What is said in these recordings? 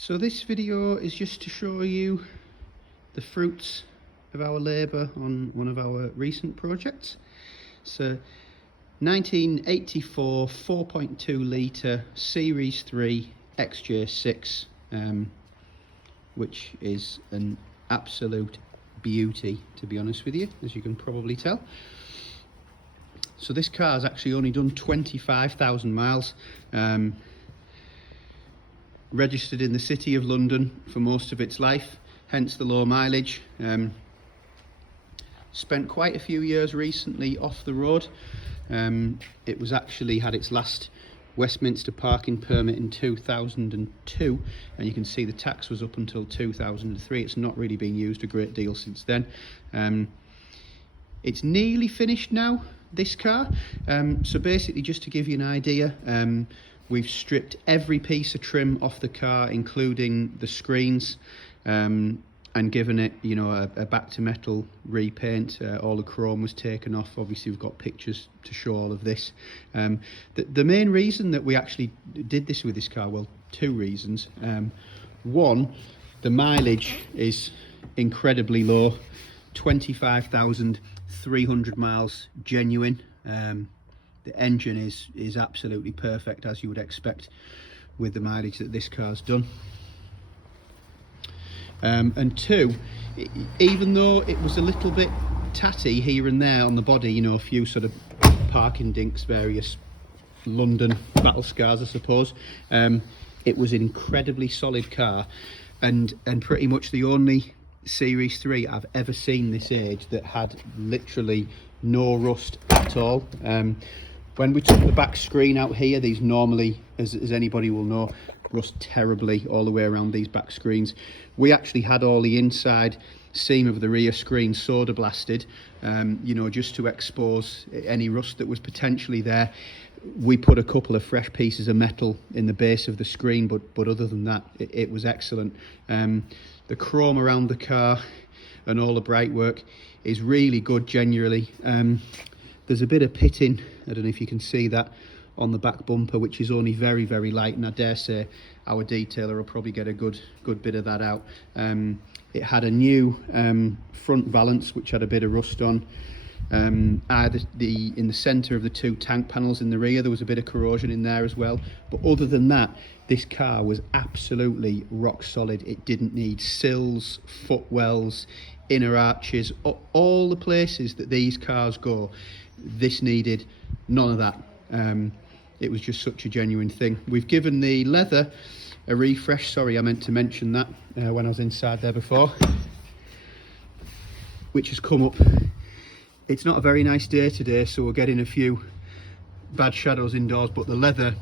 So this video is just to show you the fruits of our labour on one of our recent projects. So 1984 4.2 litre Series 3 XJ6, which is an absolute beauty, to be honest with you, as you can probably tell. So this car has actually only done 25,000 miles. Registered in the City of London for most of its life, hence the low mileage. Spent quite a few years recently off the road. It was actually had its last Westminster parking permit in 2002, and you can see the tax was up until 2003. It's not really been used a great deal since then. It's nearly finished now, this car. So basically, just to give you an idea, we've stripped every piece of trim off the car, including the screens, and given it, you know, a back to metal repaint. All the chrome was taken off. Obviously, we've got pictures to show all of this. The main reason that we actually did this with this car, well, two reasons. One, the mileage is incredibly low, 25,300 miles genuine. The engine is absolutely perfect, as you would expect with the mileage that this car's done. And two, even though it was a little bit tatty here and there on the body, you know, a few sort of parking dinks, various London battle scars, I suppose, it was an incredibly solid car, and pretty much the only Series 3 I've ever seen this age that had literally no rust at all. When we took the back screen out here, these normally, as anybody will know, rust terribly all the way around these back screens. We actually had all the inside seam of the rear screen soda blasted, you know, just to expose any rust that was potentially there. We put a couple of fresh pieces of metal in the base of the screen, but other than that, it was excellent. The chrome around the car and all the bright work is really good, genuinely. There's a bit of pitting, I don't know if you can see that, on the back bumper, which is only very, very light, and I dare say our detailer will probably get a good bit of that out. It had a new front valance, which had a bit of rust on. Either in the centre of the two tank panels in the rear, there was a bit of corrosion in there as well. But other than that, this car was absolutely rock solid. It didn't need sills, footwells, inner arches, all the places that these cars go. This needed none of that. It was just such a genuine thing. We've given the leather a refresh. Sorry, I meant to mention that when I was inside there before, which has come up. It's not a very nice day today, so we're getting a few bad shadows indoors, but the leather,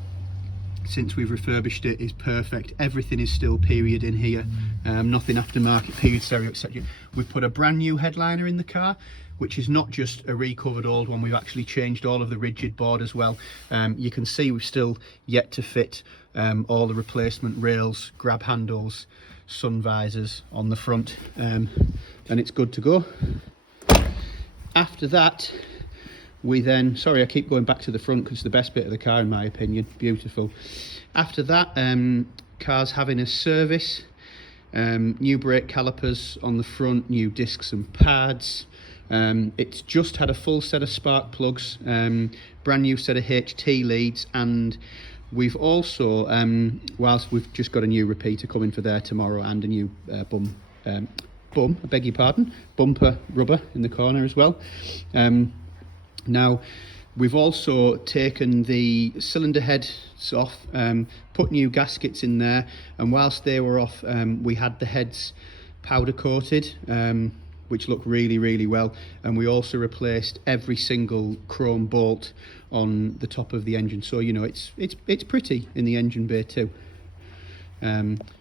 since we've refurbished it, is perfect. Everything is still period in here, nothing aftermarket, period stereo, etc. We've put a brand new headliner in the car, which is not just a recovered old one. We've actually changed all of the rigid board as well. You can see we've still yet to fit all the replacement rails, grab handles, sun visors on the front, and it's good to go. After that, we then, sorry, I keep going back to the front because it's the best bit of the car in my opinion. Beautiful. After that, car's having a service, new brake calipers on the front, new discs and pads. It's just had a full set of spark plugs, brand new set of HT leads, and we've also, whilst we've just got a new repeater coming for there tomorrow, and a new bumper rubber in the corner as well. Now, we've also taken the cylinder heads off, put new gaskets in there, and whilst they were off, we had the heads powder coated, which look really, really well. And we also replaced every single chrome bolt on the top of the engine. So, you know, it's pretty in the engine bay too.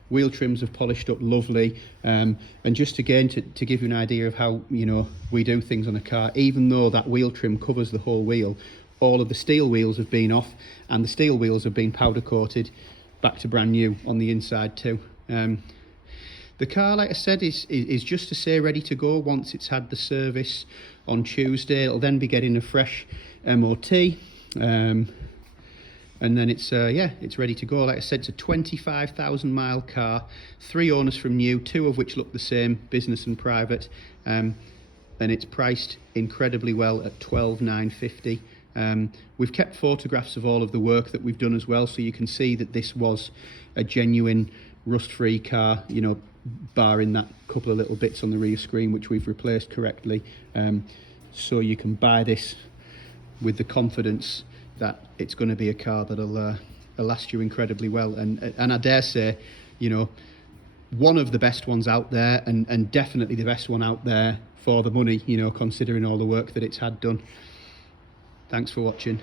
Wheel trims have polished up lovely. And just again, to give you an idea of how, you know, we do things on a car, even though that wheel trim covers the whole wheel, all of the steel wheels have been off, and the steel wheels have been powder coated back to brand new on the inside too. The car, like I said, is just to say ready to go once it's had the service on Tuesday. It'll then be getting a fresh MOT. and then it's yeah, it's ready to go. Like I said, it's a 25,000 mile car, 3 owners from new, 2 of which look the same, business and private, and it's priced incredibly well at 12,950. We've kept photographs of all of the work that we've done as well, so you can see that this was a genuine rust-free car, you know, barring that couple of little bits on the rear screen which we've replaced correctly. So you can buy this with the confidence that it's going to be a car that'll last you incredibly well, and I dare say, you know, one of the best ones out there, and definitely the best one out there for the money, you know, considering all the work that it's had done. Thanks for watching.